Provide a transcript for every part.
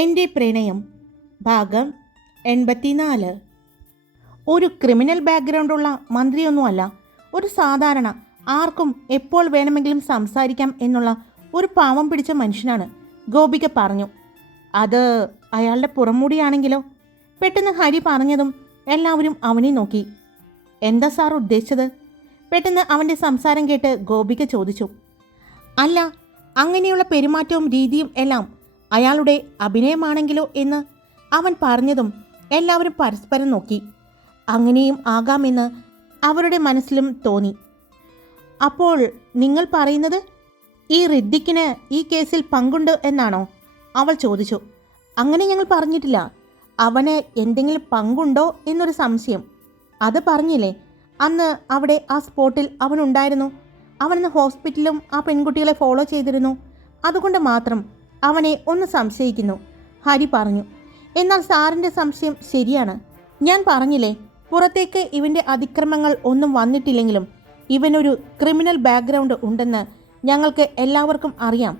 എൻ്റെ പ്രണയം ഭാഗം 84. ഒരു ക്രിമിനൽ ബാക്ക്ഗ്രൗണ്ടുള്ള മന്ത്രിയൊന്നുമല്ല, ഒരു സാധാരണ ആർക്കും എപ്പോൾ വേണമെങ്കിലും സംസാരിക്കാം എന്നുള്ള ഒരു പാവം പിടിച്ച മനുഷ്യനാണ്. ഗോപിക പറഞ്ഞു. അത് അയാളുടെ പുറംമൂടിയാണെങ്കിലോ? പെട്ടെന്ന് ഹരി പറഞ്ഞതും എല്ലാവരും അവനെ നോക്കി. എന്താ സാർ ഉദ്ദേശിച്ചത്? പെട്ടെന്ന് അവൻ്റെ സംസാരം കേട്ട് ഗോപിക ചോദിച്ചു. അല്ല, അങ്ങനെയുള്ള പെരുമാറ്റവും രീതിയും എല്ലാം അയാളുടെ അഭിനയമാണെങ്കിലോ എന്ന് അവൻ പറഞ്ഞതും എല്ലാവരും പരസ്പരം നോക്കി. അങ്ങനെയും ആകാമെന്ന് അവരുടെ മനസ്സിലും തോന്നി. അപ്പോൾ നിങ്ങൾ പറയുന്നത് ഈ ഋദ്ദിക്കിന് ഈ കേസിൽ പങ്കുണ്ട് എന്നാണോ? അവൾ ചോദിച്ചു. അങ്ങനെ ഞങ്ങൾ പറഞ്ഞിട്ടില്ല. അവന് എന്തെങ്കിലും പങ്കുണ്ടോ എന്നൊരു സംശയം. അത് പറഞ്ഞില്ലേ, അന്ന് അവിടെ ആ സ്പോട്ടിൽ അവനുണ്ടായിരുന്നു. അവനന്ന് ഹോസ്പിറ്റലിലും ആ പെൺകുട്ടികളെ ഫോളോ ചെയ്തിരുന്നു. അതുകൊണ്ട് മാത്രം അവനെ ഒന്ന് സംശയിക്കുന്നു, ഹരി പറഞ്ഞു. എന്നാൽ സാറിൻ്റെ സംശയം ശരിയാണ്. ഞാൻ പറഞ്ഞില്ലേ, പുറത്തേക്ക് ഇവൻ്റെ അതിക്രമങ്ങൾ ഒന്നും വന്നിട്ടില്ലെങ്കിലും ഇവനൊരു ക്രിമിനൽ ബാക്ക്ഗ്രൗണ്ട് ഉണ്ടെന്ന് ഞങ്ങൾക്ക് എല്ലാവർക്കും അറിയാം.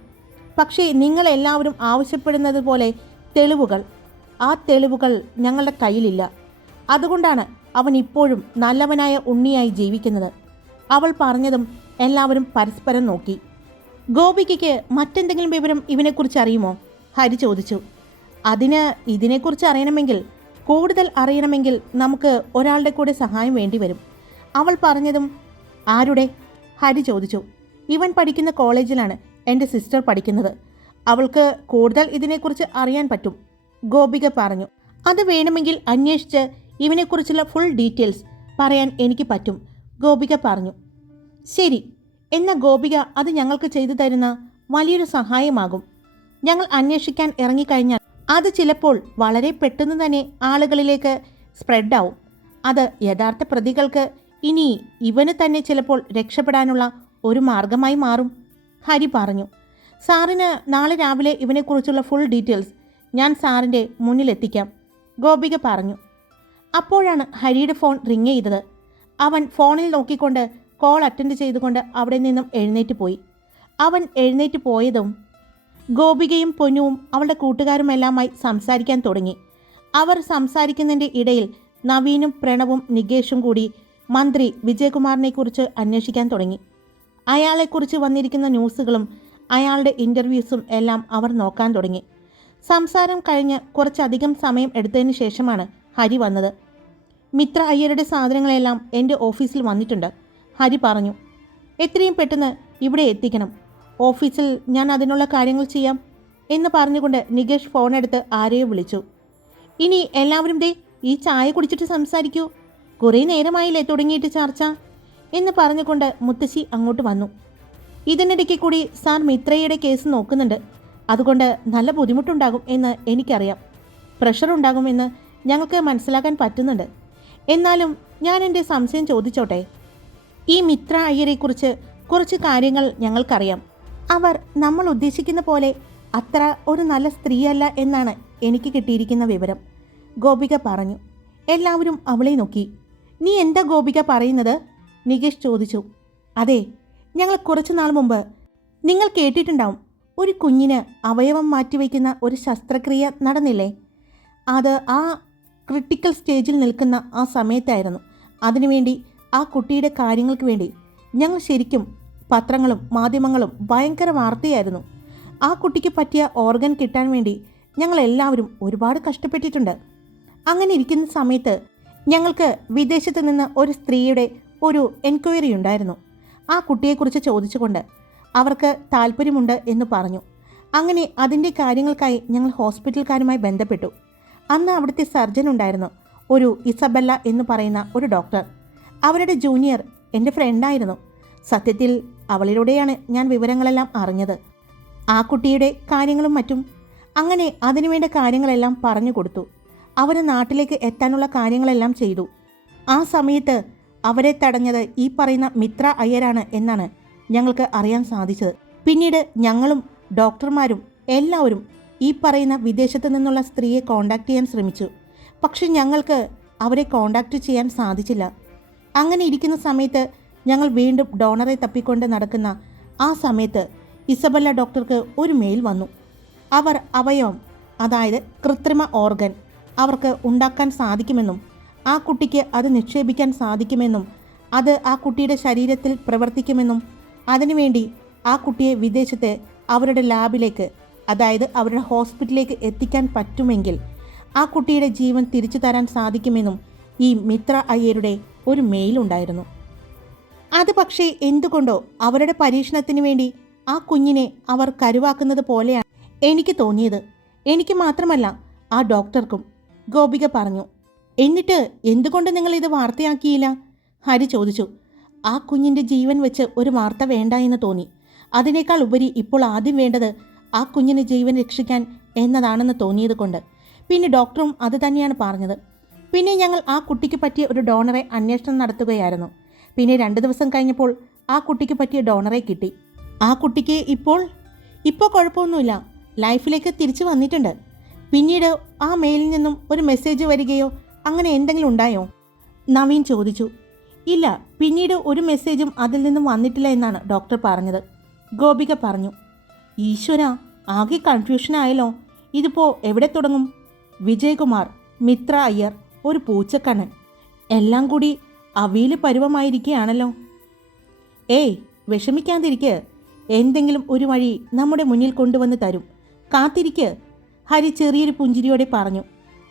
പക്ഷേ നിങ്ങളെല്ലാവരും ആവശ്യപ്പെടുന്നത് പോലെ തെളിവുകൾ, ആ തെളിവുകൾ ഞങ്ങളുടെ കയ്യിലില്ല. അതുകൊണ്ടാണ് അവൻ ഇപ്പോഴും നല്ലവനായ ഉണ്ണിയായി ജീവിക്കുന്നത്. അവൾ പറഞ്ഞതും എല്ലാവരും പരസ്പരം നോക്കി. ഗോപികയ്ക്ക് മറ്റെന്തെങ്കിലും വിവരം ഇവനെക്കുറിച്ച് അറിയുമോ? ഹരി ചോദിച്ചു. അതിന് ഇതിനെക്കുറിച്ച് അറിയണമെങ്കിൽ, കൂടുതൽ അറിയണമെങ്കിൽ നമുക്ക് ഒരാളുടെ കൂടെ സഹായം വേണ്ടിവരും. അവൾ പറഞ്ഞതും ആരുടെ? ഹരി ചോദിച്ചു. ഇവൻ പഠിക്കുന്ന കോളേജിലാണ് എൻ്റെ സിസ്റ്റർ പഠിക്കുന്നത്. അവൾക്ക് കൂടുതൽ ഇതിനെക്കുറിച്ച് അറിയാൻ പറ്റും, ഗോപിക പറഞ്ഞു. അത് വേണമെങ്കിൽ അന്വേഷിച്ച് ഇവനെക്കുറിച്ചുള്ള ഫുൾ ഡീറ്റെയിൽസ് പറയാൻ എനിക്ക് പറ്റും, ഗോപിക പറഞ്ഞു. ശരി, എന്ന ഗോപിക അത് ഞങ്ങൾക്ക് ചെയ്തു തരുന്ന വലിയൊരു സഹായമാകും. ഞങ്ങൾ അന്വേഷിക്കാൻ ഇറങ്ങിക്കഴിഞ്ഞാൽ അത് ചിലപ്പോൾ വളരെ പെട്ടെന്ന് തന്നെ ആളുകളിലേക്ക് സ്പ്രെഡാവും. അത് യഥാർത്ഥ പ്രതികൾക്ക് ഇനി ഇവന് തന്നെ ചിലപ്പോൾ രക്ഷപ്പെടാനുള്ള ഒരു മാർഗമായി മാറും, ഹരി പറഞ്ഞു. സാറിന് നാളെ രാവിലെ ഇവനെക്കുറിച്ചുള്ള ഫുൾ ഡീറ്റെയിൽസ് ഞാൻ സാറിൻ്റെ മുന്നിലെത്തിക്കാം, ഗോപിക പറഞ്ഞു. അപ്പോഴാണ് ഹരിയുടെ ഫോൺ റിങ് ചെയ്തത്. അവൻ ഫോണിൽ നോക്കിക്കൊണ്ട് കോൾ അറ്റൻഡ് ചെയ്തുകൊണ്ട് അവിടെ നിന്നും എഴുന്നേറ്റ് പോയി. അവൻ എഴുന്നേറ്റ് പോയതും ഗോപികയും പൊന്നുവും അവളുടെ കൂട്ടുകാരുമെല്ലാമായി സംസാരിക്കാൻ തുടങ്ങി. അവർ സംസാരിക്കുന്നതിൻ്റെ ഇടയിൽ നവീനും പ്രണവും നികേഷും കൂടി മന്ത്രി വിജയകുമാറിനെക്കുറിച്ച് അന്വേഷിക്കാൻ തുടങ്ങി. അയാളെക്കുറിച്ച് വന്നിരിക്കുന്ന ന്യൂസുകളും അയാളുടെ ഇൻ്റർവ്യൂസും എല്ലാം അവർ നോക്കാൻ തുടങ്ങി. സംസാരം കഴിഞ്ഞ് കുറച്ചധികം സമയം എടുത്തതിന് ശേഷമാണ് ഹരി വന്നത്. മിത്ര അയ്യരുടെ സാധനങ്ങളെല്ലാം എൻ്റെ ഓഫീസിൽ വന്നിട്ടുണ്ട്, ഹരി പറഞ്ഞു. എത്രയും പെട്ടെന്ന് ഇവിടെ എത്തിക്കണം. ഓഫീസിൽ ഞാൻ അതിനുള്ള കാര്യങ്ങൾ ചെയ്യാം എന്ന് പറഞ്ഞുകൊണ്ട് നികേഷ് ഫോണെടുത്ത് ആരെയോ വിളിച്ചു. ഇനി എല്ലാവരും ദേ ഈ ചായ കുടിച്ചിട്ട് സംസാരിക്കൂ, കുറേ നേരമായില്ലേ തുടങ്ങിയിട്ട് ചർച്ച എന്ന് പറഞ്ഞുകൊണ്ട് മുത്തശ്ശി അങ്ങോട്ട് വന്നു. ഇതിനിടയ്ക്ക് കൂടി സാർ മിത്രയുടെ കേസ് നോക്കുന്നുണ്ട്. അതുകൊണ്ട് നല്ല ബുദ്ധിമുട്ടുണ്ടാകും എന്ന് എനിക്കറിയാം. പ്രഷർ ഉണ്ടാകുമെന്ന് ഞങ്ങൾക്ക് മനസ്സിലാക്കാൻ പറ്റുന്നുണ്ട്. എന്നാലും ഞാൻ എൻ്റെ സംശയം ചോദിച്ചോട്ടെ? ഈ മിത്ര അയ്യരെക്കുറിച്ച് കുറച്ച് കാര്യങ്ങൾ ഞങ്ങൾക്കറിയാം. അവർ നമ്മൾ ഉദ്ദേശിക്കുന്ന പോലെ അത്ര ഒരു നല്ല സ്ത്രീയല്ല എന്നാണ് എനിക്ക് കിട്ടിയിരിക്കുന്ന വിവരം, ഗോപിക പറഞ്ഞു. എല്ലാവരും അവളെ നോക്കി. നീ എന്താ ഗോപിക പറയുന്നത്? നികേഷ് ചോദിച്ചു. അതെ, ഞങ്ങൾ കുറച്ചു നാൾ മുമ്പ്, നിങ്ങൾ കേട്ടിട്ടുണ്ടാവും, ഒരു കുഞ്ഞിന് അവയവം മാറ്റിവെക്കുന്ന ഒരു ശസ്ത്രക്രിയ നടന്നില്ലേ? അത് ആ ക്രിട്ടിക്കൽ സ്റ്റേജിൽ നിൽക്കുന്ന ആ സമയത്തായിരുന്നു. അതിനുവേണ്ടി, ആ കുട്ടിയുടെ കാര്യങ്ങൾക്ക് വേണ്ടി ഞങ്ങൾ ശരിക്കും പത്രങ്ങളും മാധ്യമങ്ങളും ഭയങ്കര വാർത്തയായിരുന്നു. ആ കുട്ടിക്ക് പറ്റിയ ഓർഗൻ കിട്ടാൻ വേണ്ടി ഞങ്ങൾ എല്ലാവരും ഒരുപാട് കഷ്ടപ്പെട്ടിട്ടുണ്ട്. അങ്ങനെ ഇരിക്കുന്ന സമയത്ത് ഞങ്ങൾക്ക് വിദേശത്ത് നിന്ന് ഒരു സ്ത്രീയുടെ ഒരു എൻക്വയറി ഉണ്ടായിരുന്നു. ആ കുട്ടിയെക്കുറിച്ച് ചോദിച്ചുകൊണ്ട് അവർക്ക് താല്പര്യമുണ്ട് എന്ന് പറഞ്ഞു. അങ്ങനെ അതിൻ്റെ കാര്യങ്ങൾക്കായി ഞങ്ങൾ ഹോസ്പിറ്റൽക്കാരുമായി ബന്ധപ്പെട്ടു. അന്ന് അവിടുത്തെ സർജൻ ഉണ്ടായിരുന്നു, ഒരു ഇസബെല്ല എന്ന് പറയുന്ന ഒരു ഡോക്ടർ. അവരുടെ ജൂനിയർ എൻ്റെ ഫ്രണ്ടായിരുന്നു. സത്യത്തിൽ അവളിലൂടെയാണ് ഞാൻ വിവരങ്ങളെല്ലാം അറിഞ്ഞത്, ആ കുട്ടിയുടെ കാര്യങ്ങളും മറ്റും. അങ്ങനെ അതിനുവേണ്ട കാര്യങ്ങളെല്ലാം പറഞ്ഞു കൊടുത്തു. അവർ നാട്ടിലേക്ക് എത്താനുള്ള കാര്യങ്ങളെല്ലാം ചെയ്തു. ആ സമയത്ത് അവരെ തടഞ്ഞത് ഈ പറയുന്ന മിത്ര അയ്യരാണ് എന്നാണ് ഞങ്ങൾക്ക് അറിയാൻ സാധിച്ചത്. പിന്നീട് ഞങ്ങളും ഡോക്ടർമാരും എല്ലാവരും ഈ പറയുന്ന വിദേശത്ത് നിന്നുള്ള സ്ത്രീയെ കോണ്ടാക്ട് ചെയ്യാൻ ശ്രമിച്ചു. പക്ഷെ ഞങ്ങൾക്ക് അവരെ കോണ്ടാക്ട് ചെയ്യാൻ സാധിച്ചില്ല. അങ്ങനെ ഇരിക്കുന്ന സമയത്ത് ഞങ്ങൾ വീണ്ടും ഡോണറെ തപ്പിക്കൊണ്ട് നടക്കുന്ന ആ സമയത്ത് ഇസബെല്ല ഡോക്ടർക്ക് ഒരു മെയിൽ വന്നു. അവർ അവയവം അതായത് കൃത്രിമ ഓർഗൻ അവർക്ക് ഉണ്ടാക്കാൻ സാധിക്കുമെന്നും ആ കുട്ടിക്ക് അത് നിക്ഷേപിക്കാൻ സാധിക്കുമെന്നും അത് ആ കുട്ടിയുടെ ശരീരത്തിൽ പ്രവർത്തിക്കുമെന്നും അതിനുവേണ്ടി ആ കുട്ടിയെ വിദേശത്തെ അവരുടെ ലാബിലേക്ക്, അതായത് അവരുടെ ഹോസ്പിറ്റലിലേക്ക് എത്തിക്കാൻ പറ്റുമെങ്കിൽ ആ കുട്ടിയുടെ ജീവൻ തിരിച്ചു തരാൻ സാധിക്കുമെന്നും ഈ മിത്ര അയ്യരുടെ ഒരു മെയിലുണ്ടായിരുന്നു. അത് പക്ഷേ എന്തുകൊണ്ടോ അവരുടെ പരീക്ഷണത്തിന് വേണ്ടി ആ കുഞ്ഞിനെ അവർ കരുവാക്കുന്നത് പോലെയാണ് എനിക്ക് തോന്നിയത്. എനിക്ക് മാത്രമല്ല, ആ ഡോക്ടർക്കും, ഗോപിക പറഞ്ഞു. എന്നിട്ട് എന്തുകൊണ്ട് നിങ്ങളിത് വാർത്തയാക്കിയില്ല? ഹരി ചോദിച്ചു. ആ കുഞ്ഞിൻ്റെ ജീവൻ വെച്ച് ഒരു വാർത്ത വേണ്ട എന്ന് തോന്നി. അതിനേക്കാൾ ഉപരി ഇപ്പോൾ ആദ്യം വേണ്ടത് ആ കുഞ്ഞിന് ജീവൻ രക്ഷിക്കാൻ എന്നതാണെന്ന് തോന്നിയത് കൊണ്ട്. പിന്നെ ഡോക്ടറും അത് തന്നെയാണ് പറഞ്ഞത്. പിന്നെ ഞങ്ങൾ ആ കുട്ടിക്ക് പറ്റിയ ഒരു ഡോണറെ അന്വേഷണം നടത്തുകയായിരുന്നു. പിന്നെ 2 ദിവസം കഴിഞ്ഞപ്പോൾ ആ കുട്ടിക്ക് പറ്റിയ ഡോണറെ കിട്ടി. ആ കുട്ടിക്ക് ഇപ്പോൾ കുഴപ്പമൊന്നുമില്ല, ലൈഫിലേക്ക് തിരിച്ചു വന്നിട്ടുണ്ട്. പിന്നീട് ആ മെയിലിൽ നിന്നും ഒരു മെസ്സേജ് വരികയോ അങ്ങനെ എന്തെങ്കിലും ഉണ്ടായോ? നവീൻ ചോദിച്ചു. ഇല്ല, പിന്നീട് ഒരു മെസ്സേജും അതിൽ നിന്നും വന്നിട്ടില്ല എന്നാണ് ഡോക്ടർ പറഞ്ഞത്. ഗോപിക പറഞ്ഞു. ഈശ്വര, ആകെ കൺഫ്യൂഷനായല്ലോ. ഇതിപ്പോൾ എവിടെ തുടങ്ങും? വിജയകുമാർ, മിത്ര അയ്യർ, ഒരു പൂച്ചക്കണ്ണൻ, എല്ലാം കൂടി അവിയിൽ പരുവമായിരിക്കുകയാണല്ലോ. ഏയ്, വിഷമിക്കാതിരിക്കുക. എന്തെങ്കിലും ഒരു വഴി നമ്മുടെ മുന്നിൽ കൊണ്ടുവന്ന് തരും. കാത്തിരിക്കുക. ഹരി ചെറിയൊരു പുഞ്ചിരിയോടെ പറഞ്ഞു.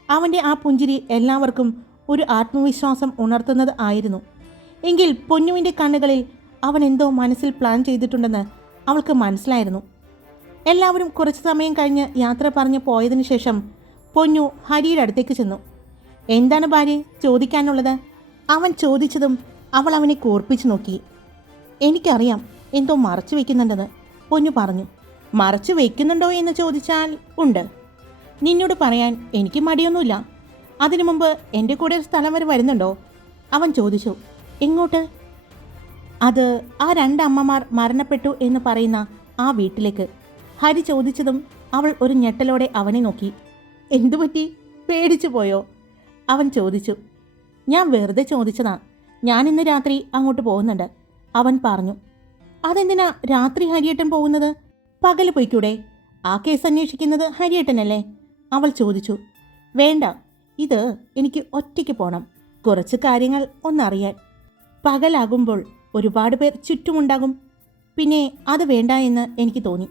അവൻ്റെ ആ പുഞ്ചിരി എല്ലാവർക്കും ഒരു ആത്മവിശ്വാസം ഉണർത്തുന്നത് ആയിരുന്നു. എങ്കിൽ പൊന്നുവിൻ്റെ കണ്ണുകളിൽ അവൻ എന്തോ മനസ്സിൽ പ്ലാൻ ചെയ്തിട്ടുണ്ടെന്ന് അവൾക്ക് മനസ്സിലായിരുന്നു. എല്ലാവരും കുറച്ച് സമയം കഴിഞ്ഞ് യാത്ര പറഞ്ഞ് പോയതിനു ശേഷം പൊന്നു ഹരിയുടെ അടുത്തേക്ക് ചെന്നു. എന്താണ് ഭാര്യ ചോദിക്കാനുള്ളത്? അവൻ ചോദിച്ചതും അവൾ അവനെ കോർപ്പിച്ചു നോക്കി. എനിക്കറിയാം എന്തോ മറച്ചു വയ്ക്കുന്നുണ്ടെന്ന് പൊന്നു പറഞ്ഞു. മറച്ചു വയ്ക്കുന്നുണ്ടോ എന്ന് ചോദിച്ചാൽ ഉണ്ട്. നിന്നോട് പറയാൻ എനിക്ക് മടിയൊന്നുമില്ല. അതിനു മുമ്പ് എൻ്റെ കൂടെ ഒരു സ്ഥലം വരെ വരുന്നുണ്ടോ? അവൻ ചോദിച്ചു. എങ്ങോട്ട്? അത് ആ 2 അമ്മമാർ മരണപ്പെട്ടു എന്ന് പറയുന്ന ആ വീട്ടിലേക്ക്. ഹരി ചോദിച്ചതും അവൾ ഒരു ഞെട്ടലോടെ അവനെ നോക്കി. എന്തു പറ്റി? പേടിച്ചു പോയോ? അവൻ ചോദിച്ചു. ഞാൻ വെറുതെ ചോദിച്ചതാ. ഞാൻ ഇന്ന് രാത്രി അങ്ങോട്ട് പോകുന്നുണ്ട്, അവൻ പറഞ്ഞു. അതെന്തിനാ രാത്രി ഹരിയേട്ടൻ പോകുന്നത്? പകല് പോയിക്കൂടെ? ആ കേസ് അന്വേഷിക്കുന്നത് ഹരിയേട്ടനല്ലേ? അവൾ ചോദിച്ചു. വേണ്ട, ഇത് എനിക്ക് ഒറ്റയ്ക്ക് പോകണം. കുറച്ച് കാര്യങ്ങൾ ഒന്നറിയാൻ. പകലാകുമ്പോൾ ഒരുപാട് പേർ ചുറ്റുമുണ്ടാകും. പിന്നെ അത് വേണ്ട എന്ന് എനിക്ക് തോന്നി.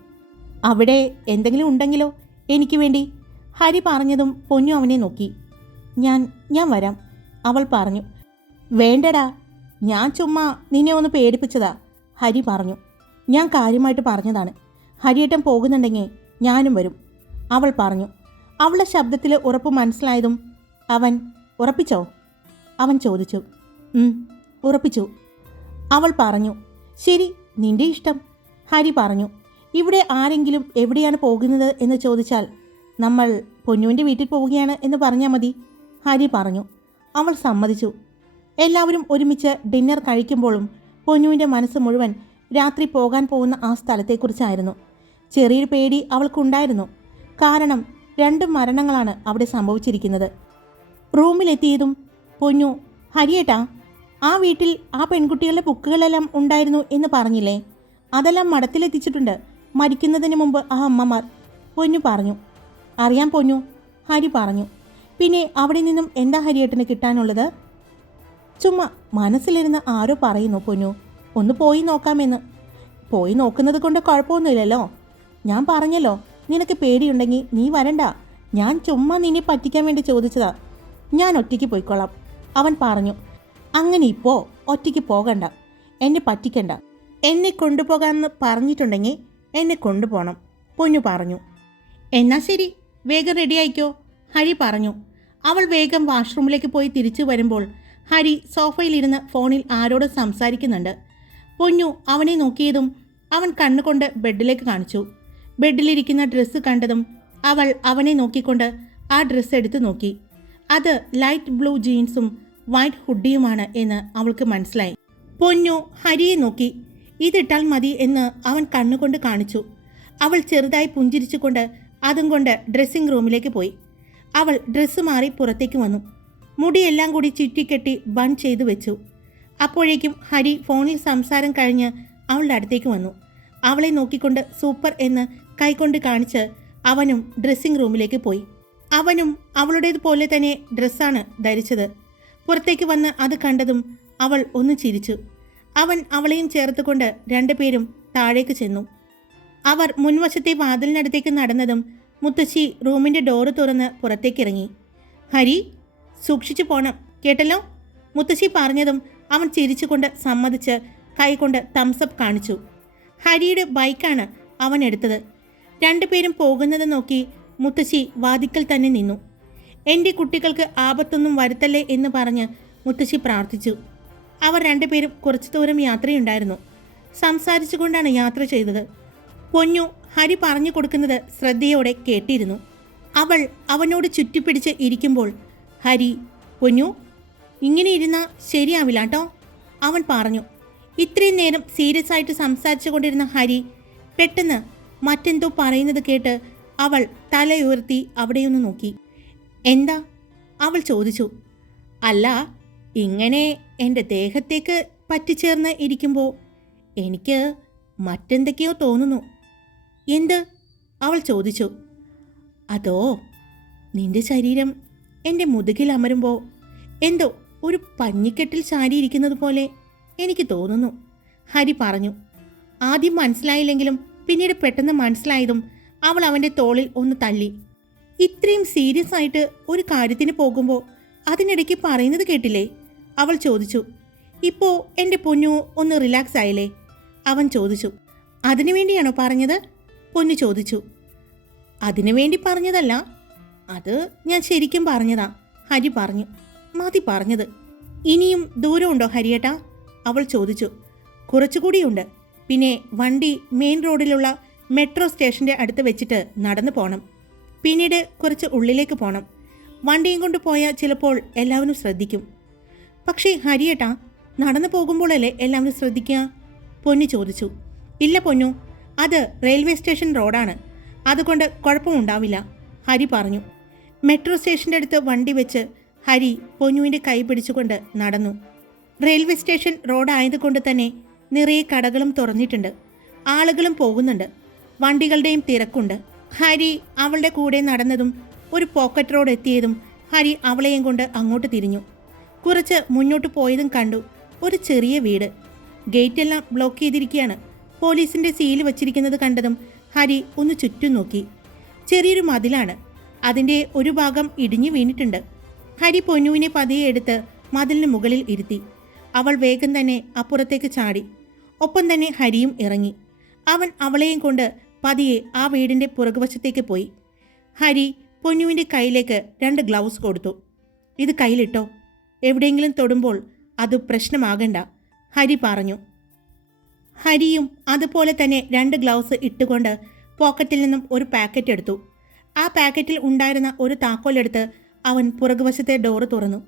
അവിടെ എന്തെങ്കിലും ഉണ്ടെങ്കിലോ എനിക്ക് വേണ്ടി? ഹരി പറഞ്ഞതും പൊന്നു അവനെ നോക്കി. ഞാൻ വരാം, അവൾ പറഞ്ഞു. വേണ്ടടാ, ഞാൻ ചുമ്മാ നിന്നെ ഒന്ന് പേടിപ്പിച്ചതാ, ഹരി പറഞ്ഞു. ഞാൻ കാര്യമായിട്ട് പറഞ്ഞതാണ്. ഹരിയേട്ടൻ പോകുന്നുണ്ടെങ്കിൽ ഞാനും വരും, അവൾ പറഞ്ഞു. അവളുടെ ശബ്ദത്തിൽ ഉറപ്പ് മനസ്സിലായതും അവൻ ഉറപ്പിച്ചോ? അവൻ ചോദിച്ചു. ഉറപ്പിച്ചു, അവൾ പറഞ്ഞു. ശരി, നിന്റെ ഇഷ്ടം, ഹരി പറഞ്ഞു. ഇവിടെ ആരെങ്കിലും എവിടെയാണ് പോകുന്നത് എന്ന് ചോദിച്ചാൽ നമ്മൾ പൊന്നുവിൻ്റെ വീട്ടിൽ പോവുകയാണ് എന്ന് പറഞ്ഞാൽ മതി, ഹരി പറഞ്ഞു. അവൾ സമ്മതിച്ചു. എല്ലാവരും ഒരുമിച്ച് ഡിന്നർ കഴിക്കുമ്പോഴും പൊന്നുവിൻ്റെ മനസ്സ് മുഴുവൻ രാത്രി പോകാൻ പോകുന്ന ആ സ്ഥലത്തെക്കുറിച്ചായിരുന്നു. ചെറിയൊരു പേടി അവൾക്കുണ്ടായിരുന്നു. കാരണം 2 മരണങ്ങളാണ് അവിടെ സംഭവിച്ചിരിക്കുന്നത്. റൂമിലെത്തിയതും പൊന്നു, ഹരിയേട്ടാ, ആ വീട്ടിൽ ആ പെൺകുട്ടികളുടെ ബുക്കുകളെല്ലാം ഉണ്ടായിരുന്നു എന്ന് പറഞ്ഞില്ലേ? അതെല്ലാം മഠത്തിലെത്തിച്ചിട്ടുണ്ട്, മരിക്കുന്നതിന് മുമ്പ് ആ അമ്മമാർ, പൊന്നു പറഞ്ഞു. അറിയാം പൊന്നു, ഹരി പറഞ്ഞു. പിന്നെ അവിടെ നിന്നും എന്താ ഹരിയേട്ടന് കിട്ടാനുള്ളത്? ചുമ്മാ മനസ്സിലിരുന്ന് ആരോ പറയുന്നു പൊന്നു, ഒന്ന് പോയി നോക്കാമെന്ന്. പോയി നോക്കുന്നത് കൊണ്ട് കുഴപ്പമൊന്നുമില്ലല്ലോ. ഞാൻ പറഞ്ഞല്ലോ, നിനക്ക് പേടിയുണ്ടെങ്കിൽ നീ വരണ്ട. ഞാൻ ചുമ്മാ നിന്നെ പറ്റിക്കാൻ വേണ്ടി ചോദിച്ചതാ. ഞാൻ ഒറ്റയ്ക്ക് പോയിക്കൊള്ളാം, അവൻ പറഞ്ഞു. അങ്ങനെ ഇപ്പോൾ ഒറ്റയ്ക്ക് പോകണ്ട, എന്നെ പറ്റിക്കണ്ട. എന്നെ കൊണ്ടുപോകാമെന്ന് പറഞ്ഞിട്ടുണ്ടെങ്കിൽ എന്നെ കൊണ്ടുപോകണം, പൊന്നു പറഞ്ഞു. എന്നാ ശരി, വേഗം റെഡിയായിക്കോ, ഹരി പറഞ്ഞു. അവൾ വേഗം വാഷ്റൂമിലേക്ക് പോയി തിരിച്ചു വരുമ്പോൾ ഹരി സോഫയിലിരുന്ന് ഫോണിൽ ആരോട് സംസാരിക്കുന്നുണ്ട്. പൊന്നു അവനെ നോക്കിയതും അവൻ കണ്ണുകൊണ്ട് ബെഡിലേക്ക് കാണിച്ചു. ബെഡിലിരിക്കുന്ന ഡ്രസ്സ് കണ്ടതും അവൾ അവനെ നോക്കിക്കൊണ്ട് ആ ഡ്രസ്സ് എടുത്തു നോക്കി. അത് ലൈറ്റ് ബ്ലൂ ജീൻസും വൈറ്റ് ഹുഡിയുമാണ് എന്ന് അവൾക്ക് മനസ്സിലായി. പൊന്നു ഹരിയെ നോക്കി. ഇതിട്ടാൽ മതി എന്ന് അവൻ കണ്ണുകൊണ്ട് കാണിച്ചു. അവൾ ചെറുതായി പുഞ്ചിരിച്ചുകൊണ്ട് അതും കൊണ്ട് ഡ്രസ്സിംഗ് റൂമിലേക്ക് പോയി. അവൾ ഡ്രസ്സ് മാറി പുറത്തേക്ക് വന്നു. മുടിയെല്ലാം കൂടി ചുറ്റിക്കെട്ടി ബൺ ചെയ്തു വെച്ചു. അപ്പോഴേക്കും ഹരി ഫോണിൽ സംസാരം കഴിഞ്ഞ് അവളുടെ അടുത്തേക്ക് വന്നു. അവളെ നോക്കിക്കൊണ്ട് സൂപ്പർ എന്ന് കൈകൊണ്ട് കാണിച്ച് അവനും ഡ്രസ്സിംഗ് റൂമിലേക്ക് പോയി. അവനും അവളുടേതുപോലെ തന്നെ ഡ്രസ്സാണ് ധരിച്ചത്. പുറത്തേക്ക് വന്ന് അത് കണ്ടതും അവൾ ഒന്ന് ചിരിച്ചു. അവൻ അവളെയും ചേർത്തുകൊണ്ട് രണ്ടുപേരും താഴേക്ക് ചെന്നു. അവർ മുൻവശത്തെ വാതിലിനടുത്തേക്ക് നടന്നതും മുത്തശ്ശി റൂമിൻ്റെ ഡോറ് തുറന്ന് പുറത്തേക്കിറങ്ങി. ഹരി, സൂക്ഷിച്ചു പോണം കേട്ടല്ലോ. മുത്തശ്ശി പറഞ്ഞതും അവൻ ചിരിച്ചുകൊണ്ട് സമ്മതിച്ച് കൈകൊണ്ട് തംസപ്പ് കാണിച്ചു. ഹരിയുടെ ബൈക്കാണ് അവൻ എടുത്തത്. രണ്ടുപേരും പോകുന്നത് നോക്കി മുത്തശ്ശി വാതിക്കൽ തന്നെ നിന്നു. എൻ്റെ കുട്ടികൾക്ക് ആപത്തൊന്നും വരുത്തല്ലേ എന്ന് പറഞ്ഞ് മുത്തശ്ശി പ്രാർത്ഥിച്ചു. അവർ രണ്ടുപേരും കുറച്ചു ദൂരം യാത്രയുണ്ടായിരുന്നു. സംസാരിച്ചുകൊണ്ടാണ് യാത്ര ചെയ്തത്. പൊന്നു ഹരി പറഞ്ഞു കൊടുക്കുന്നത് ശ്രദ്ധയോടെ കേട്ടിരുന്നു. അവൾ അവനോട് ചുറ്റിപ്പിടിച്ച് ഇരിക്കുമ്പോൾ ഹരി, പൊന്നു ഇങ്ങനെ ഇരുന്നാൽ ശരിയാവില്ല കേട്ടോ, അവൻ പറഞ്ഞു. ഇത്രയും നേരം സീരിയസ് ആയിട്ട് സംസാരിച്ചു കൊണ്ടിരുന്ന ഹരി പെട്ടെന്ന് മറ്റെന്തോ പറയുന്നത് കേട്ട് അവൾ തലയുയർത്തി അവിടെയൊന്ന് നോക്കി. എന്താ, അവൾ ചോദിച്ചു. അല്ല, ഇങ്ങനെ എൻ്റെ ദേഹത്തേക്ക് പറ്റിച്ചേർന്ന് ഇരിക്കുമ്പോൾ എനിക്ക് മറ്റെന്തൊക്കെയോ തോന്നുന്നു. എന്ത്, അവൾ ചോദിച്ചു. അതോ, നിന്റെ ശരീരം എൻ്റെ മുതുകിൽ അമരുമ്പോൾ എന്തോ ഒരു പഞ്ഞിക്കെട്ടിൽ ചാരിയിരിക്കുന്നത് പോലെ എനിക്ക് തോന്നുന്നു, ഹരി പറഞ്ഞു. ആദ്യം മനസ്സിലായില്ലെങ്കിലും പിന്നീട് പെട്ടെന്ന് മനസ്സിലായതും അവൾ അവൻ്റെ തോളിൽ ഒന്ന് തള്ളി. ഇത്രയും സീരിയസ് ആയിട്ട് ഒരു കാര്യത്തിന് പോകുമ്പോൾ അതിനിടയ്ക്ക് പറയുന്നത് കേട്ടില്ലേ, അവൾ ചോദിച്ചു. ഇപ്പോൾ എൻ്റെ പൊന്നു ഒന്ന് റിലാക്സ് ആയില്ലേ, അവൻ ചോദിച്ചു. അതിനു വേണ്ടിയാണോ പറഞ്ഞത്, പൊന്നു ചോദിച്ചു. അതിനു വേണ്ടി പറഞ്ഞതല്ല, അത് ഞാൻ ശരിക്കും പറഞ്ഞതാ, ഹരി പറഞ്ഞു. മതി പറഞ്ഞത്. ഇനിയും ദൂരമുണ്ടോ ഹരിയേട്ടാ, അവൾ ചോദിച്ചു. കുറച്ചുകൂടിയുണ്ട്. പിന്നെ വണ്ടി മെയിൻ റോഡിലുള്ള മെട്രോ സ്റ്റേഷൻ്റെ അടുത്ത് വെച്ചിട്ട് നടന്നു പോകണം. പിന്നീട് കുറച്ച് ഉള്ളിലേക്ക് പോകണം. വണ്ടിയും കൊണ്ട് പോയാൽ ചിലപ്പോൾ എല്ലാവരും ശ്രദ്ധിക്കും. പക്ഷേ ഹരിയേട്ടാ, നടന്നു പോകുമ്പോഴല്ലേ എല്ലാവരും ശ്രദ്ധിക്കുക, പൊന്നു ചോദിച്ചു. ഇല്ല പൊന്നു, അത് റെയിൽവേ സ്റ്റേഷൻ റോഡാണ്, അതുകൊണ്ട് കുഴപ്പമുണ്ടാവില്ല, ഹരി പറഞ്ഞു. മെട്രോ സ്റ്റേഷൻ്റെ അടുത്ത് വണ്ടി വെച്ച് ഹരി പൊന്നുവിൻ്റെ കൈ പിടിച്ചുകൊണ്ട് നടന്നു. റെയിൽവേ സ്റ്റേഷൻ റോഡായതുകൊണ്ട് തന്നെ നിറയെ കടകളും തുറന്നിട്ടുണ്ട്. ആളുകളും പോകുന്നുണ്ട്. വണ്ടികളുടെയും തിരക്കുണ്ട്. ഹരി അവളുടെ കൂടെ നടന്നതും ഒരു പോക്കറ്റ് റോഡ് എത്തിയതും ഹരി അവളെയും കൊണ്ട് അങ്ങോട്ട് തിരിഞ്ഞു. കുറച്ച് മുന്നോട്ട് പോയതും കണ്ടു ഒരു ചെറിയ വീട്. ഗേറ്റെല്ലാം ബ്ലോക്ക് ചെയ്തിരിക്കുകയാണ്. പോലീസിൻ്റെ സീല് വച്ചിരിക്കുന്നത് കണ്ടതും ഹരി ഒന്ന് ചുറ്റും നോക്കി. ചെറിയൊരു മതിലാണ്. അതിൻ്റെ ഒരു ഭാഗം ഇടിഞ്ഞു വീണിട്ടുണ്ട്. ഹരി പൊന്നുവിനെ പതിയെ എടുത്ത് മതിലിന് മുകളിൽ ഇരുത്തി. അവൾ വേഗം തന്നെ അപ്പുറത്തേക്ക് ചാടി. ഒപ്പം തന്നെ ഹരിയും ഇറങ്ങി. അവൻ അവളെയും കൊണ്ട് പതിയെ ആ വീടിൻ്റെ പുറകുവശത്തേക്ക് പോയി. ഹരി പൊന്നുവിൻ്റെ കയ്യിലേക്ക് 2 ഗ്ലൗസ് കൊടുത്തു. ഇത് കയ്യിലിട്ടോ, എവിടെയെങ്കിലും തൊടുമ്പോൾ അത് പ്രശ്നമാകണ്ട, ഹരി പറഞ്ഞു. ഹരിയും അതുപോലെ തന്നെ 2 ഗ്ലൗസ് ഇട്ടുകൊണ്ട് പോക്കറ്റിൽ നിന്നും ഒരു പാക്കറ്റ് എടുത്തു. ആ പാക്കറ്റിൽ ഉണ്ടായിരുന്ന ഒരു താക്കോലെടുത്ത് അവൻ പുറകുവശത്തെ ഡോറ് തുറന്നു.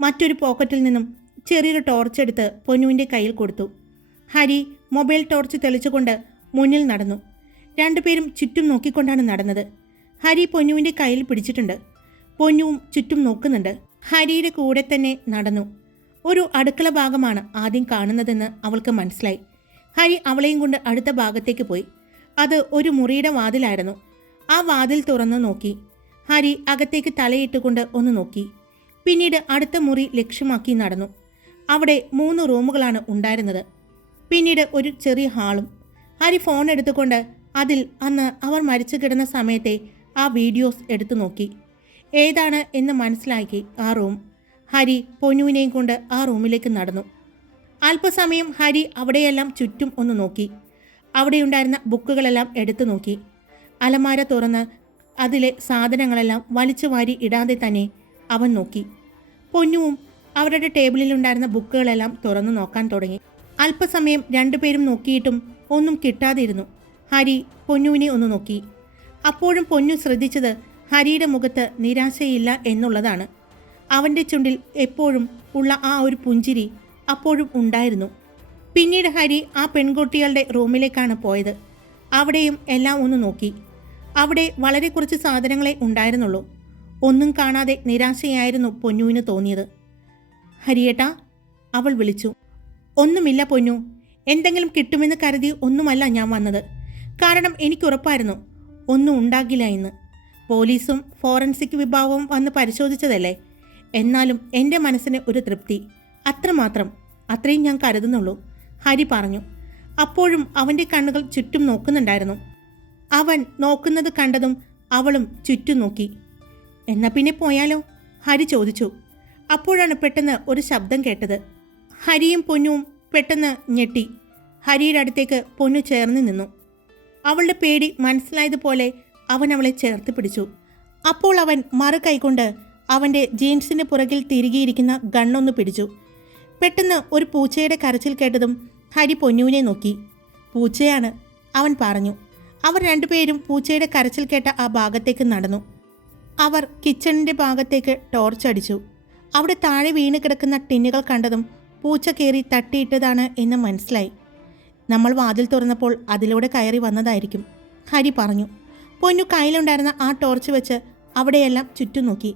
മറ്റൊരു പോക്കറ്റിൽ നിന്നും ചെറിയൊരു ടോർച്ച് എടുത്ത് പൊന്നുവിൻ്റെ കയ്യിൽ കൊടുത്തു. ഹരി മൊബൈൽ ടോർച്ച് തെളിച്ചുകൊണ്ട് മുന്നിൽ നടന്നു. രണ്ടുപേരും ചുറ്റും നോക്കിക്കൊണ്ടാണ് നടന്നത്. ഹരി പൊന്നുവിൻ്റെ കയ്യിൽ പിടിച്ചിട്ടുണ്ട്. പൊന്നുവും ചുറ്റും നോക്കുന്നുണ്ട്. ഹരിയുടെ കൂടെ തന്നെ നടന്നു. ഒരു അടുക്കള ഭാഗമാണ് ആദ്യം കാണുന്നതെന്ന് അവൾക്ക് മനസ്സിലായി. ഹരി അവളെയും കൊണ്ട് അടുത്ത ഭാഗത്തേക്ക് പോയി. അത് ഒരു മുറിയുടെ വാതിലായിരുന്നു. ആ വാതിൽ തുറന്നു നോക്കി. ഹരി അകത്തേക്ക് തലയിട്ടുകൊണ്ട് ഒന്ന് നോക്കി. പിന്നീട് അടുത്ത മുറി ലക്ഷ്യമാക്കി നടന്നു. അവിടെ 3 റൂമുകളാണ് ഉണ്ടായിരുന്നത്. പിന്നീട് ഒരു ചെറിയ ഹാളും. ഹരി ഫോൺ എടുത്തുകൊണ്ട് അതിൽ അന്ന് അവർ മരിച്ചു കിടന്ന സമയത്തെ ആ വീഡിയോസ് എടുത്തു നോക്കി. ഏതാണ് എന്ന് മനസ്സിലാക്കി ആ റൂം. ഹരി പൊന്നുവിനെയും കൊണ്ട് ആ റൂമിലേക്ക് നടന്നു. അല്പസമയം ഹരി അവിടെയെല്ലാം ചുറ്റും ഒന്ന് നോക്കി. അവിടെയുണ്ടായിരുന്ന ബുക്കുകളെല്ലാം എടുത്തു നോക്കി. അലമാര തുറന്ന് അതിലെ സാധനങ്ങളെല്ലാം വലിച്ചു വാരി ഇടാതെ തന്നെ അവൻ നോക്കി. പൊന്നുവും അവരുടെ ടേബിളിലുണ്ടായിരുന്ന ബുക്കുകളെല്ലാം തുറന്നു നോക്കാൻ തുടങ്ങി. അല്പസമയം രണ്ടുപേരും നോക്കിയിട്ടും ഒന്നും കിട്ടാതിരുന്നു. ഹരി പൊന്നുവിനെ ഒന്ന് നോക്കി. അപ്പോഴും പൊന്നു ശ്രദ്ധിച്ചത് ഹരിയുടെ മുഖത്ത് നിരാശയില്ല എന്നുള്ളതാണ്. അവൻ്റെ ചുണ്ടിൽ എപ്പോഴും ഉള്ള ആ ഒരു പുഞ്ചിരി അപ്പോഴും ഉണ്ടായിരുന്നു. പിന്നീട് ഹരി ആ പെൺകുട്ടികളുടെ റൂമിലേക്കാണ് പോയത്. അവിടെയും എല്ലാം ഒന്ന് നോക്കി. അവിടെ വളരെ കുറച്ച് സാധനങ്ങളെ ഉണ്ടായിരുന്നുള്ളൂ. ഒന്നും കാണാതെ നിരാശയായിരുന്നു പൊന്നുവിന് തോന്നിയത്. ഹരിയേട്ടാ, അവൾ വിളിച്ചു. ഒന്നുമില്ല പൊന്നു, എന്തെങ്കിലും കിട്ടുമെന്ന് കരുതി ഒന്നുമല്ല ഞാൻ വന്നത്. കാരണം എനിക്കുറപ്പായിരുന്നു ഒന്നും ഉണ്ടാകില്ല ഇന്ന്. പോലീസും ഫോറൻസിക് വിഭാഗവും വന്ന് പരിശോധിച്ചതല്ലേ. എന്നാലും എൻ്റെ മനസ്സിന് ഒരു തൃപ്തി, അത്രമാത്രം. അത്രയും ഞാൻ കരുതുന്നുള്ളൂ, ഹരി പറഞ്ഞു. അപ്പോഴും അവൻ്റെ കണ്ണുകൾ ചുറ്റും നോക്കുന്നുണ്ടായിരുന്നു. അവൻ നോക്കുന്നത് കണ്ടതും അവളും ചുറ്റും നോക്കി. എന്നാ പിന്നെ പോയാലോ, ഹരി ചോദിച്ചു. അപ്പോഴാണ് പെട്ടെന്ന് ഒരു ശബ്ദം കേട്ടത്. ഹരിയും പൊന്നുവും പെട്ടെന്ന് ഞെട്ടി. ഹരിയുടെ അടുത്തേക്ക് പൊന്നു ചേർന്ന് നിന്നു. അവളുടെ പേടി മനസ്സിലായതുപോലെ അവൻ അവളെ ചേർത്ത് പിടിച്ചു. അപ്പോൾ അവൻ മറു കൈകൊണ്ട് അവൻ്റെ ജീൻസിൻ്റെ പുറകിൽ തിരികെയിരിക്കുന്ന ഗണ്ണൊന്ന് പിടിച്ചു. പെട്ടെന്ന് ഒരു പൂച്ചയുടെ കരച്ചിൽ കേട്ടതും ഹരി പൊന്നുവിനെ നോക്കി. പൂച്ചയാണ്, അവൻ പറഞ്ഞു. അവർ രണ്ടുപേരും പൂച്ചയുടെ കരച്ചിൽ കേട്ട ആ ഭാഗത്തേക്ക് നടന്നു. അവർ കിച്ചണിൻ്റെ ഭാഗത്തേക്ക് ടോർച്ചടിച്ചു. അവിടെ താഴെ വീണ് കിടക്കുന്ന ടിന്നുകൾ കണ്ടതും പൂച്ച കയറി തട്ടിയിട്ടതാണ് എന്ന് മനസ്സിലായി. നമ്മൾ വാതിൽ തുറന്നപ്പോൾ അതിലൂടെ കയറി വന്നതായിരിക്കും, ഹരി പറഞ്ഞു. പൊന്നു കയ്യിലുണ്ടായിരുന്ന ആ ടോർച്ച് വെച്ച് അവിടെയെല്ലാം ചുറ്റും നോക്കി.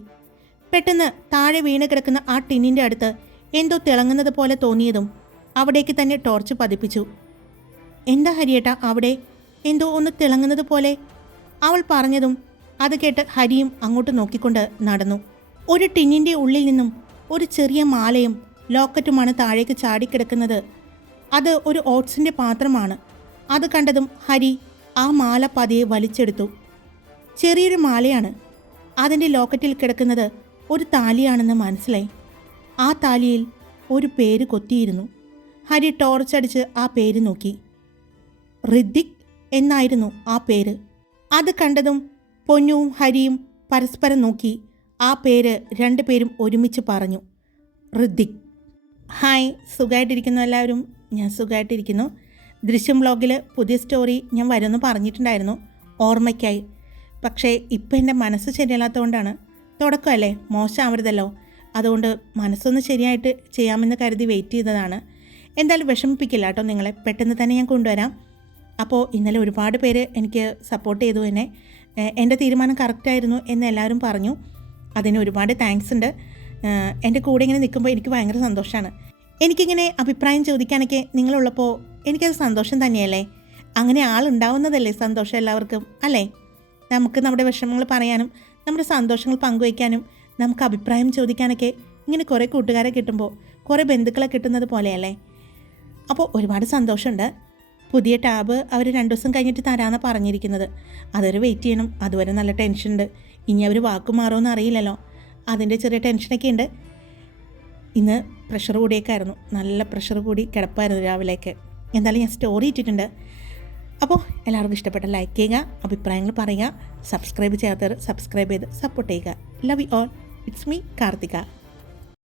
പെട്ടെന്ന് താഴെ വീണ് കിടക്കുന്ന ആ ടിന്നിൻ്റെ അടുത്ത് എന്തോ തിളങ്ങുന്നത് പോലെ തോന്നിയതും അവിടേക്ക് തന്നെ ടോർച്ച് പതിപ്പിച്ചു. എന്താ ഹരിയേട്ടാ അവിടെ എന്തോ ഒന്ന് തിളങ്ങുന്നത് പോലെ, അവൾ പറഞ്ഞതും അത് കേട്ട് ഹരിയും അങ്ങോട്ട് നോക്കിക്കൊണ്ട് നടന്നു. ഒരു ടിന്നിൻ്റെ ഉള്ളിൽ നിന്നും ഒരു ചെറിയ മാലയും ലോക്കറ്റുമാണ് താഴേക്ക് ചാടിക്കിടക്കുന്നത്. അത് ഒരു ഓട്സിൻ്റെ പാത്രമാണ്. അത് കണ്ടതും ഹരി ആ മാല പതിയെ വലിച്ചെടുത്തു. ചെറിയൊരു മാലയാണ്. അതിൻ്റെ ലോക്കറ്റിൽ കിടക്കുന്നത് ഒരു താലിയാണെന്ന് മനസ്സിലായി. ആ താലിയിൽ ഒരു പേര് കൊത്തിയിരുന്നു. ഹരി ടോർച്ചടിച്ച് ആ പേര് നോക്കി. ഋതിക് എന്നായിരുന്നു ആ പേര്. അത് കണ്ടതും പൊന്നുവും ഹരിയും പരസ്പരം നോക്കി. ആ പേര് രണ്ടുപേരും ഒരുമിച്ച് പറഞ്ഞു, ഋതിക്. ഹായ്, സുഖമായിട്ടിരിക്കുന്നു എല്ലാവരും? ഞാൻ സുഖമായിട്ടിരിക്കുന്നു. ദൃശ്യം വ്ലോഗിൽ പുതിയ സ്റ്റോറി ഞാൻ വരുമെന്ന് പറഞ്ഞിട്ടുണ്ടായിരുന്നു, ഓർമ്മയ്ക്കായി. പക്ഷേ ഇപ്പം എൻ്റെ മനസ്സ് ശരിയല്ലാത്തതുകൊണ്ടാണ്. തുടക്കമല്ലേ, മോശമാവരുതല്ലോ. അതുകൊണ്ട് മനസ്സൊന്ന് ശരിയായിട്ട് ചെയ്യാമെന്ന് കരുതി വെയിറ്റ് ചെയ്തതാണ്. എന്തായാലും വിഷമിപ്പിക്കില്ല കേട്ടോ നിങ്ങളെ, പെട്ടെന്ന് തന്നെ ഞാൻ കൊണ്ടുവരാം. അപ്പോൾ ഇന്നലെ ഒരുപാട് പേര് എനിക്ക് സപ്പോർട്ട് ചെയ്തു. എന്നെ എൻ്റെ തീരുമാനം കറക്റ്റായിരുന്നു എന്ന് എല്ലാവരും പറഞ്ഞു. അതിന് ഒരുപാട് താങ്ക്സ് ഉണ്ട്. എൻ്റെ കൂടെ ഇങ്ങനെ നിൽക്കുമ്പോൾ എനിക്ക് ഭയങ്കര സന്തോഷമാണ്. എനിക്കിങ്ങനെ അഭിപ്രായം ചോദിക്കാനൊക്കെ നിങ്ങളുള്ളപ്പോൾ എനിക്കത് സന്തോഷം തന്നെയല്ലേ. അങ്ങനെ ആളുണ്ടാവുന്നതല്ലേ സന്തോഷം എല്ലാവർക്കും, അല്ലേ? നമുക്ക് നമ്മുടെ വിഷമങ്ങൾ പറയാനും നമ്മുടെ സന്തോഷങ്ങൾ പങ്കുവയ്ക്കാനും നമുക്ക് അഭിപ്രായം ചോദിക്കാനൊക്കെ ഇങ്ങനെ കുറേ കൂട്ടുകാരെ കിട്ടുമ്പോൾ, കുറേ ബന്ധുക്കളെ കിട്ടുന്നത് പോലെയല്ലേ. അപ്പോൾ ഒരുപാട് സന്തോഷമുണ്ട്. പുതിയ ടാബ് അവർ 2 ദിവസം കഴിഞ്ഞിട്ട് തരാമെന്നാണ് പറഞ്ഞിരിക്കുന്നത്. അതൊരു വെയിറ്റ് ചെയ്യണം. അതുവരെ നല്ല ടെൻഷനുണ്ട്. ഇനി അവർ വാക്ക് മാറുമെന്ന് അറിയില്ലല്ലോ, അതിൻ്റെ ചെറിയ ടെൻഷനൊക്കെ ഉണ്ട്. ഇന്ന് പ്രഷർ കൂടിയേക്കായിരുന്നു, നല്ല പ്രഷർ കൂടി കിടപ്പായിരുന്നു രാവിലേക്ക്. എന്തായാലും ഞാൻ സ്റ്റോറി ഇട്ടിട്ടുണ്ട്. അപ്പോൾ എല്ലാവർക്കും ഇഷ്ടപ്പെട്ട ലൈക്ക് ചെയ്യുക, അഭിപ്രായങ്ങൾ പറയുക, സബ്സ്ക്രൈബ് ചെയ്യാത്തവർ സബ്സ്ക്രൈബ് ചെയ്ത് സപ്പോർട്ട് ചെയ്യുക. Love you all. It's me Karthika.